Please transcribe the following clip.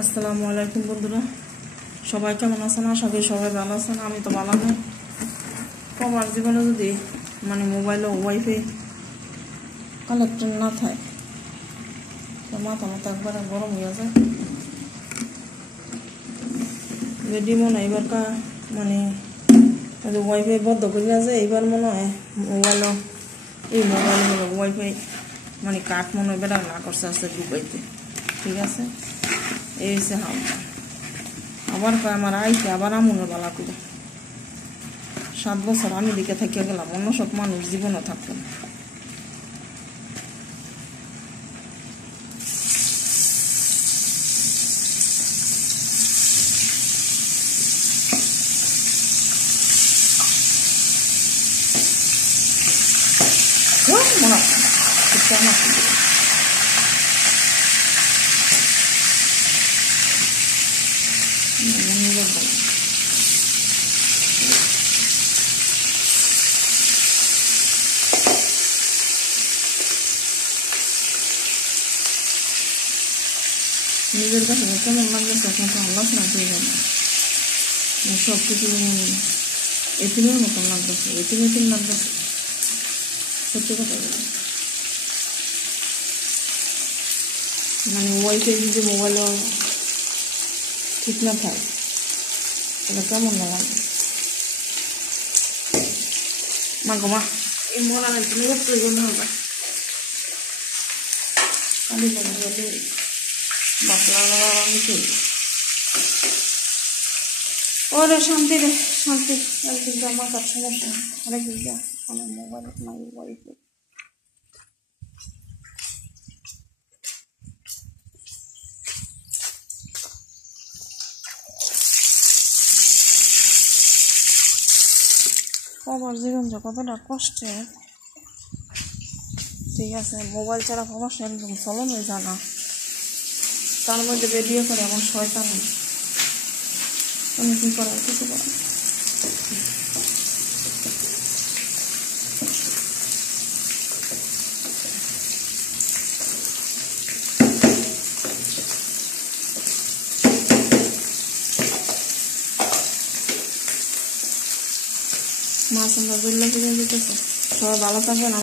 আসসালামু আলাইকুম বন্ধুরা, সবাই কেমন আছেন? আশা করি সবাই ভালো আছেন। আমি তো ভালো নেই। আমার জীবনে যদি মোবাইলে ওয়াইফাই কানেক্টেড না থাকে তো মাথা একবারে গরম হয়ে যায়। যদি মনে হয় এবার ওয়াইফাই বন্ধ করে আছে, এইবার মনে হয় মোবাইলও হলো ওয়াইফাই কাঠ মনে হয় বেড়া না করছে আছে দুবাইতে। ঠিক আছে, এই হচ্ছে হাল। আবার আমার আইতে আবার আমনে বালা করে 7 বছর আমি দিকে থাকিয়ে গেলাম, অন্য সব মানুষ জীবনও থাকতো না। মনে হয় নিজের কাছে কেমন লাগতেছে এখন তো আল্লাহ না পেয়ে যাবে। সব কিছু এতিমের মতন লাগতেছে, এতিম লাগতেছে। সত্যি কথা বলি, ওয়াইফাই যদি মোবাইলও ঠিক না থাকে তাহলে কেমন না লাগে। মা গো মা, এই মোবাইল তুমি প্রয়োজন হবে কালি বলে বাপলা নিচে। ওরে শান্তি রে শান্তি, একদিন আমার কাছে সমস্যা, আরেকদিন যা আমার মোবাইল নাই ওয়াইফাই। বাবার জীবন যে কতটা কষ্টের। ঠিক আছে, মোবাইল ছাড়া সমস্যা একদম চলন হয়ে যায় না। তার মধ্যে ভিডিও করে এমন শয়তান, কি করার কিছু করার। মাছ আমরা জুল্লা ফিরে যেতেছে। সবাই ভালো থাকবেন।